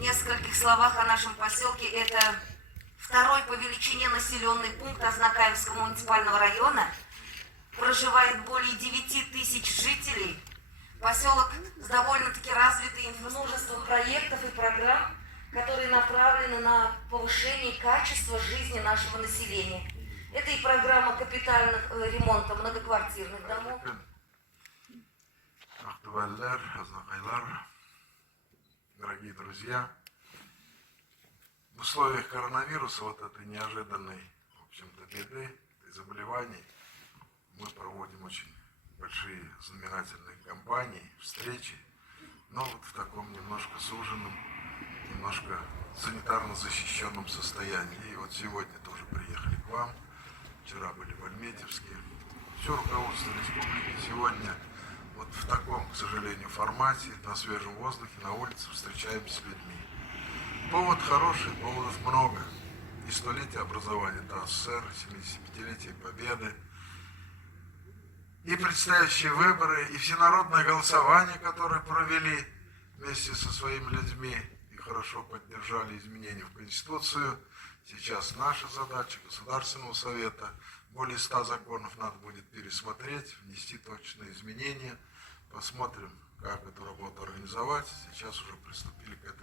нескольких словах о нашем поселке. Это второй по величине населенный пункт Азнакаевского муниципального района. Проживает более 9 тысяч жителей. Поселок с довольно-таки развитой множеством проектов и программ, которые направлены на повышение качества жизни нашего населения. Это и программа капитальных ремонта многоквартирных домов. Дорогие друзья, в условиях коронавируса, вот этой неожиданной, в общем-то, беды, этой заболеваний, мы проводим очень большие знаменательные кампании, встречи, но вот в таком немножко суженном, немножко санитарно защищенном состоянии. И вот сегодня тоже приехали к вам, вчера были в Альметьевске. Все руководство республики сегодня вот в таком, к сожалению, формате, на свежем воздухе, на улице встречаемся с людьми. Повод хороший, поводов много. И столетие образования ТАССР, 75-летие Победы, и предстоящие выборы, и всенародное голосование, которое провели вместе со своими людьми и хорошо поддержали изменения в Конституцию. Сейчас наша задача Государственного Совета. Более 100 законов надо будет пересмотреть, внести точные изменения. Посмотрим, как эту работу организовать. Сейчас уже приступили к этому.